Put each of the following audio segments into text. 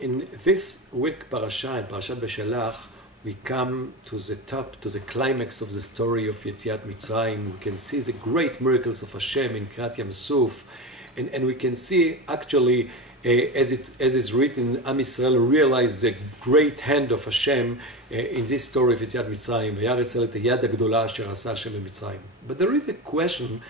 In this week Parashat BeShalah, we come to the top, to the climax of the story of Yetziat Mitzrayim. We can see the great miracles of Hashem in Kriyat Yam Suf, and we can see actually, as is written, Am Yisrael realize the great hand of Hashem in this story of Yetziat Mitzrayim. V'yaretz et hayad hagdola asher asa Hashem b'Mitzrayim. But there is a question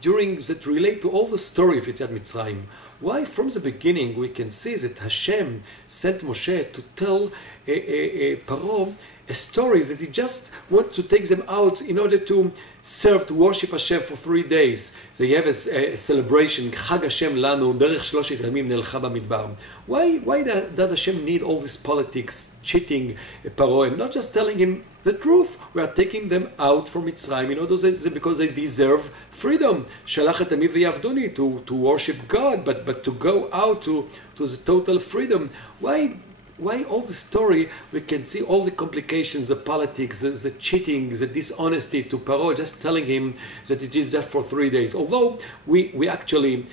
during that relate to all the story of Yetziat Mitzrayim. Why from the beginning we can see that Hashem sent Moshe to tell Paro a story that he just wants to take them out in order to serve, to worship Hashem for 3 days. So you have a celebration, Chag Hashem Lanu, Derech Shloshet Yamim Nelcha Bamidbar. Why does Hashem need all this politics, cheating Paro, and not just telling him the truth? We are taking them out from Mitzrayim in order because they deserve freedom. Shalach et ami v'yavduni, to worship God, but to go out to the total freedom. Why all the story, we can see all the complications, the politics, the cheating, the dishonesty to Paro, just telling him that it is just for 3 days. Although we actually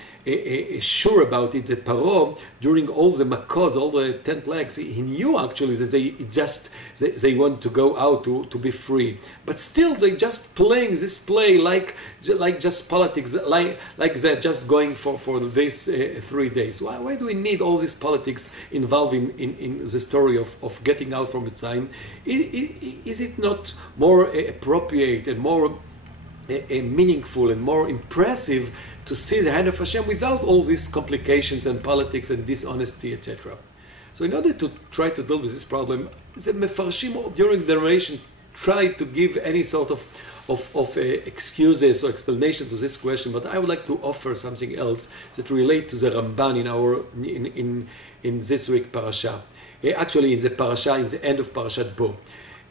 sure about it, that Paro, during all the makos, all the 10 plagues, he knew actually that they want to go out to be free. But still they just playing this play like just politics, like they're just going for this 3 days. Why do we need all this politics involved in the story of getting out from Mitzrayim? Is it not more appropriate and more meaningful and more impressive to see the hand of Hashem without all these complications and politics and dishonesty, etc.? So in order to try to deal with this problem, the Mefarshim during the narration tried to give any sort of excuses or explanation to this question, but I would like to offer something else that relate to the Ramban in this week parasha. Actually, in the end of Parashat Bo,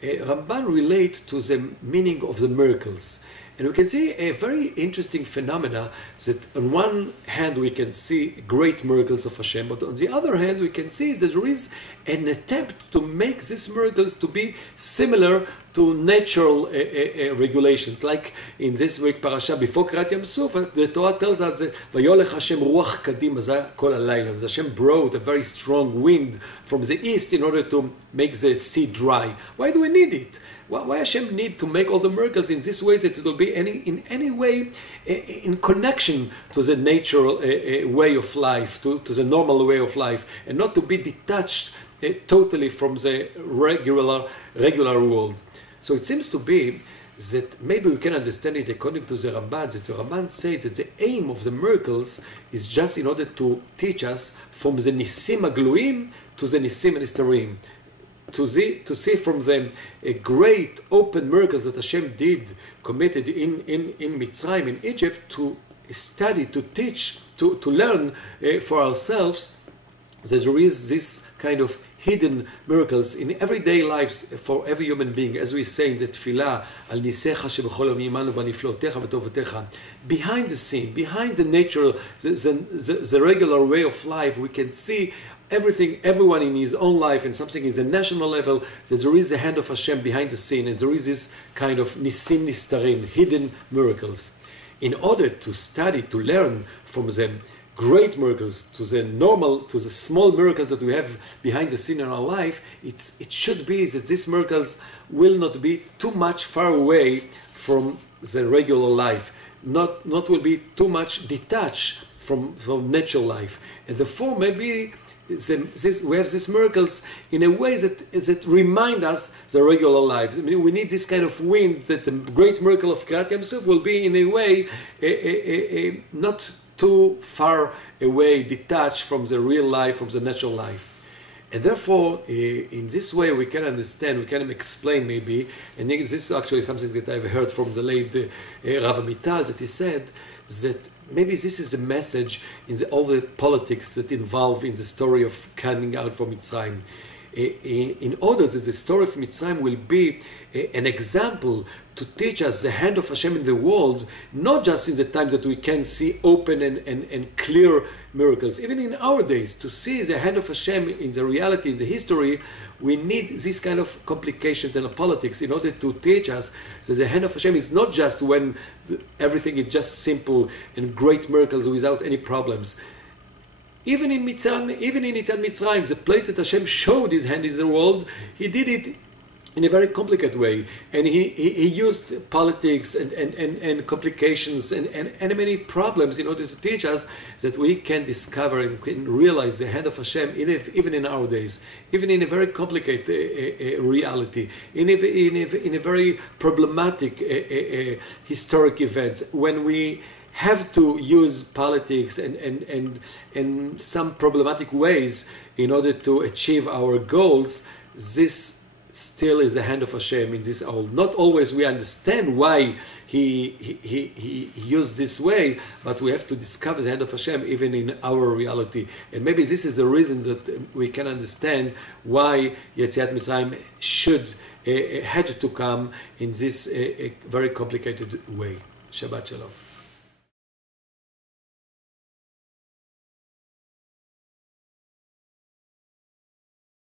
Ramban relate to the meaning of the miracles. And we can see a very interesting phenomena that on one hand we can see great miracles of Hashem, but on the other hand we can see that there is an attempt to make these miracles to be similar to natural regulations. Like in this week parasha, before Kriyat Yam Suf, the Torah tells us that Vayolech Hashem ruach kadim hazeh kol halayla, that Hashem brought a very strong wind from the east in order to make the sea dry. Why do we need it? Why Hashem need to make all the miracles in this way that it will be in any way in connection to the natural way of life, to the normal way of life, and not to be detached totally from the regular world? So it seems to be that maybe we can understand it according to the Ramban, that the Ramban says that the aim of the miracles is just in order to teach us from the Nisim Agluim to the Nisim Nistarim. To see from them a great open miracles that Hashem committed in Mitzrayim, in Egypt, to study, to teach, to learn for ourselves that there is this kind of hidden miracles in everyday lives for every human being, as we say in the Tefillah, Al Nisecha shebechol yom yimanu baniflotecha v'tovotecha. Behind the scene, behind the natural, the regular way of life, we can see everyone in his own life, and something is a national level, that there is the hand of Hashem behind the scene, and there is this kind of nisim nistarim, hidden miracles. In order to study, to learn from them great miracles to the small miracles that we have behind the scene in our life, it should be that these miracles will not be too much far away from the regular life, not will be too much detached from natural life, and therefore maybe we have these miracles in a way that remind us the regular life. I mean, we need this kind of wind, that the great miracle of Kriyat Yam Suf will be in a way not too far away, detached from the real life, from the natural life. And therefore, in this way we can understand, we can explain maybe, and this is actually something that I've heard from the late Rav Amital, that he said that maybe this is a message in all the politics that involve in the story of coming out from Mitzrayim. In order that the story of Mitzrayim will be an example to teach us the hand of Hashem in the world, not just in the times that we can see open and clear miracles. Even in our days, to see the hand of Hashem in the reality, in the history, we need these kind of complications and politics in order to teach us that the hand of Hashem is not just when everything is just simple and great miracles without any problems. even in Yetziat Mitzrayim, the place that Hashem showed His hand in the world, He did it in a very complicated way, and he used politics and complications and many problems in order to teach us that we can discover and can realize the hand of Hashem even in our days, even in a very complicated reality, in a very problematic historic events, when we have to use politics and some problematic ways in order to achieve our goals. This still is the hand of Hashem in this all. Not always we understand why he used this way, but we have to discover the hand of Hashem even in our reality. And maybe this is the reason that we can understand why Yetziat Mitzrayim had to come in this very complicated way. Shabbat Shalom.